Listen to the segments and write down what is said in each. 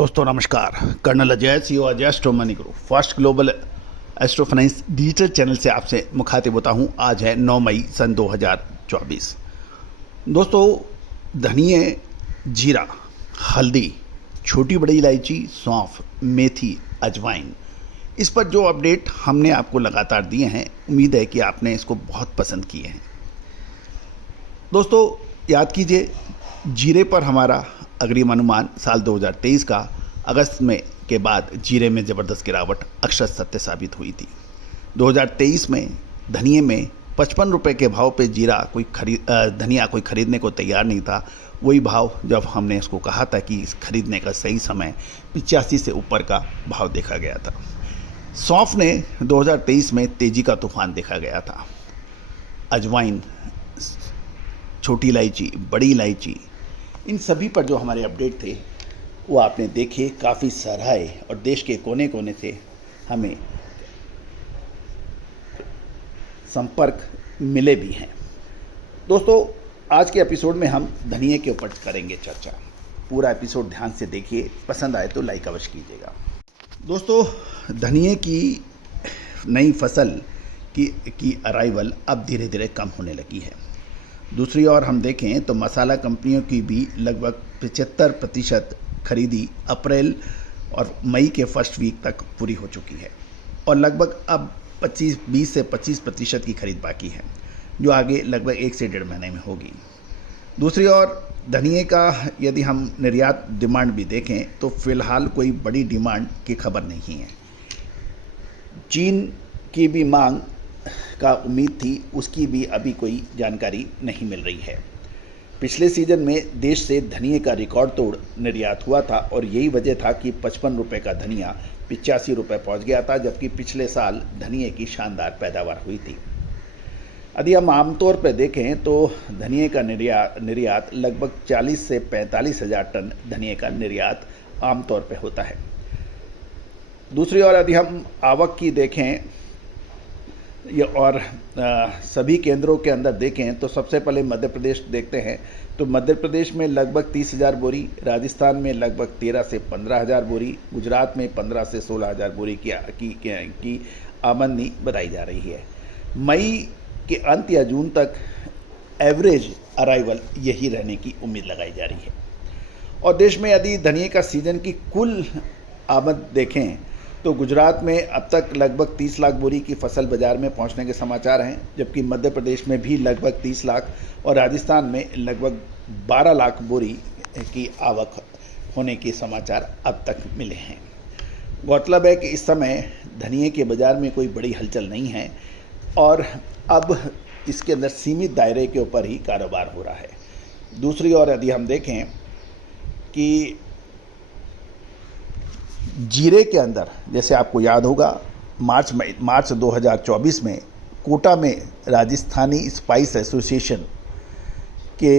दोस्तों नमस्कार। Colonel Ajay CEO Ajay astro money group first global astro finance digital channel से आपसे मुखातिब होता हूं। आज है 9 मई सन 2024। दोस्तों धनिए, जीरा, हल्दी, छोटी बड़ी इलायची, सौंफ, मेथी, अजवाइन, इस पर जो अपडेट हमने आपको लगातार दिए हैं, उम्मीद है कि आपने इसको बहुत पसंद किए हैं। दोस्तों याद कीजिए, जीरे पर हमारा अग्रिम अनुमान साल 2023 का अगस्त में के बाद जीरे में ज़बरदस्त गिरावट अक्षर सत्य साबित हुई थी। 2023 में धनिए में 55 रुपये के भाव पे धनिया कोई खरीदने को तैयार नहीं था। वही भाव जब हमने इसको कहा था कि इस खरीदने का सही समय 85 से ऊपर का भाव देखा गया था। सौंफ ने 2023 में तेजी का तूफान देखा गया था। अजवाइन, छोटी इलायची, बड़ी इलायची, इन सभी पर जो हमारे अपडेट थे वो आपने देखे, काफ़ी सराहे और देश के कोने कोने से हमें संपर्क मिले भी हैं। दोस्तों आज के एपिसोड में हम धनिए के ऊपर करेंगे चर्चा। पूरा एपिसोड ध्यान से देखिए, पसंद आए तो लाइक अवश्य कीजिएगा। दोस्तों धनिए की नई फसल की अराइवल अब धीरे धीरे कम होने लगी है। दूसरी ओर हम देखें तो मसाला कंपनियों की भी लगभग 75% खरीदी अप्रैल और मई के फर्स्ट वीक तक पूरी हो चुकी है और लगभग अब 20 से 25% की खरीद बाकी है, जो आगे लगभग 1 से 1.5 महीने में होगी। दूसरी ओर धनिए का यदि हम निर्यात डिमांड भी देखें तो फिलहाल कोई बड़ी डिमांड की खबर नहीं है। चीन की भी मांग का उम्मीद थी, उसकी भी अभी कोई जानकारी नहीं मिल रही है। पिछले सीजन में देश से धनिए का रिकॉर्ड तोड़ निर्यात हुआ था और यही वजह था कि 55 रुपये का धनिया 85 रुपये पहुँच गया था, जबकि पिछले साल धनिए की शानदार पैदावार हुई थी। यदि हम आमतौर पर देखें तो धनिए का निर्यात लगभग 40 से 45 हज़ार टन धनिए का निर्यात आमतौर पर होता है। दूसरी ओर यदि हम आवक की देखें और सभी केंद्रों के अंदर देखें तो सबसे पहले मध्य प्रदेश देखते हैं तो मध्य प्रदेश में लगभग 30,000 बोरी, राजस्थान में लगभग 13 से 15,000 बोरी, गुजरात में 15 से 16,000 बोरी की आमदनी बताई जा रही है। मई के अंत या जून तक एवरेज अराइवल यही रहने की उम्मीद लगाई जा रही है। और देश में यदि धनिए का सीजन की कुल आमद देखें तो गुजरात में अब तक लगभग 30 लाख बोरी की फसल बाजार में पहुंचने के समाचार हैं, जबकि मध्य प्रदेश में भी लगभग 30 लाख और राजस्थान में लगभग 12 लाख बोरी की आवक होने के समाचार अब तक मिले हैं। गौरतलब है कि इस समय धनिए के बाज़ार में कोई बड़ी हलचल नहीं है और अब इसके अंदर सीमित दायरे के ऊपर ही कारोबार हो रहा है। दूसरी ओर यदि हम देखें कि जीरे के अंदर, जैसे आपको याद होगा, मार्च 2024 में कोटा में राजस्थानी स्पाइस एसोसिएशन के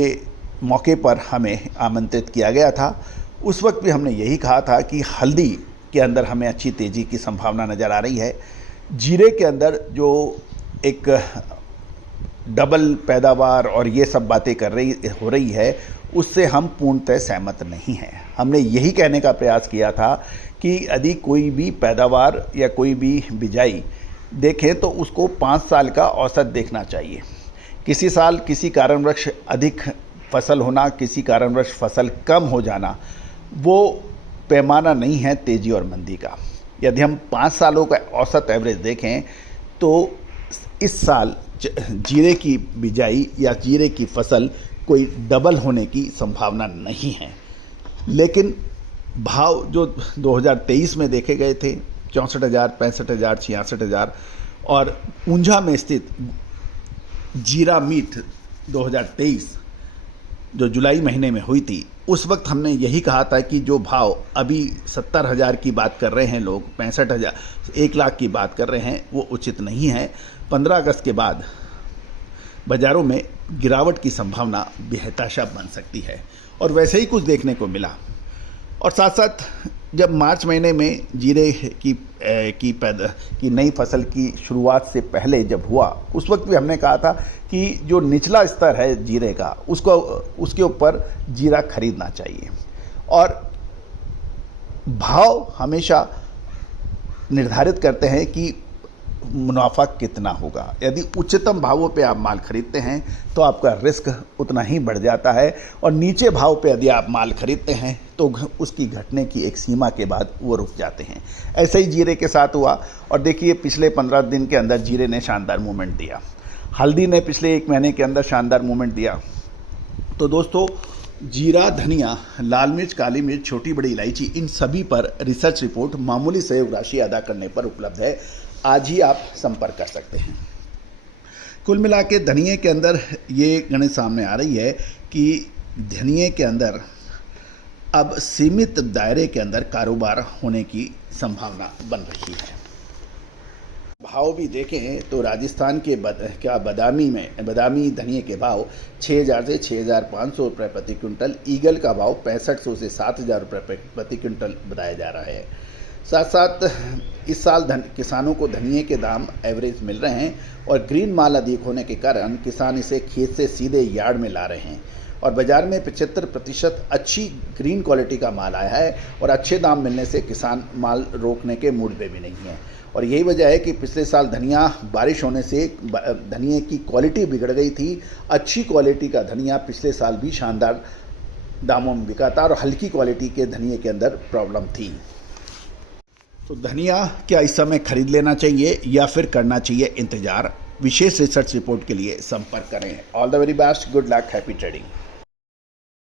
मौके पर हमें आमंत्रित किया गया था। उस वक्त भी हमने यही कहा था कि हल्दी के अंदर हमें अच्छी तेज़ी की संभावना नज़र आ रही है। जीरे के अंदर जो एक डबल पैदावार और ये सब बातें हो रही है, उससे हम पूर्णतः सहमत नहीं हैं। हमने यही कहने का प्रयास किया था कि यदि कोई भी पैदावार या कोई भी बिजाई देखें तो उसको 5 साल का औसत देखना चाहिए। किसी साल किसी कारणवश अधिक फसल होना, किसी कारणवश फसल कम हो जाना, वो पैमाना नहीं है तेज़ी और मंदी का। यदि हम 5 सालों का औसत एवरेज देखें तो इस साल जीरे की बिजाई या जीरे की फसल कोई डबल होने की संभावना नहीं है। लेकिन भाव जो 2023 में देखे गए थे 64,000, 65,000, 66,000 और ऊंझा में स्थित जीरा मीट 2023 जो जुलाई महीने में हुई थी, उस वक्त हमने यही कहा था कि जो भाव अभी 70,000 की बात कर रहे हैं लोग, 65,000, 1 लाख की बात कर रहे हैं, वो उचित नहीं है। 15 अगस्त के बाद बाज़ारों में गिरावट की संभावना बेहताशा बन सकती है और वैसे ही कुछ देखने को मिला। और साथ साथ जब मार्च महीने में जीरे की नई फसल की शुरुआत से पहले जब हुआ, उस वक्त भी हमने कहा था कि जो निचला स्तर है जीरे का, उसके ऊपर जीरा खरीदना चाहिए। और भाव हमेशा निर्धारित करते हैं कि मुनाफा कितना होगा। यदि उच्चतम भावों पे आप माल खरीदते हैं तो आपका रिस्क उतना ही बढ़ जाता है, और नीचे भाव पे यदि आप माल खरीदते हैं तो उसकी घटने की एक सीमा के बाद वो रुक जाते हैं। ऐसे ही जीरे के साथ हुआ, और देखिए पिछले 15 दिन के अंदर जीरे ने शानदार मूवमेंट दिया, हल्दी ने पिछले 1 महीने के अंदर शानदार मूवमेंट दिया। तो दोस्तों, जीरा, धनिया, लाल मिर्च, काली मिर्च, छोटी बड़ी इलायची, इन सभी पर रिसर्च रिपोर्ट मामूली सहयोग राशि अदा करने पर उपलब्ध है। आज ही आप संपर्क कर सकते हैं। कुल मिला के धनिये के अंदर ये गणित सामने आ रही है कि धनिये के अंदर अब सीमित दायरे के अंदर कारोबार होने की संभावना बन रही है। भाव भी देखें तो राजस्थान के बादामी धनिये के भाव 6,000 से 6,500 रुपये प्रति क्विंटल, ईगल का भाव 6500 से 7,000 रुपये प्रति क्विंटल बताया जा रहा है। साथ साथ इस साल किसानों को धनिये के दाम एवरेज मिल रहे हैं, और ग्रीन माल अधिक होने के कारण किसान इसे खेत से सीधे यार्ड में ला रहे हैं, और बाज़ार में 75% अच्छी ग्रीन क्वालिटी का माल आया है, और अच्छे दाम मिलने से किसान माल रोकने के मूड पे भी नहीं है। और यही वजह है कि पिछले साल धनिया बारिश होने से धनिये की क्वालिटी बिगड़ गई थी। अच्छी क्वालिटी का धनिया पिछले साल भी शानदार दामों में बिका था, और हल्की क्वालिटी के धनिये के अंदर प्रॉब्लम थी। तो धनिया क्या इस समय खरीद लेना चाहिए या फिर करना चाहिए इंतजार? विशेष रिसर्च रिपोर्ट के लिए संपर्क करें। All the very best, good luck, happy trading.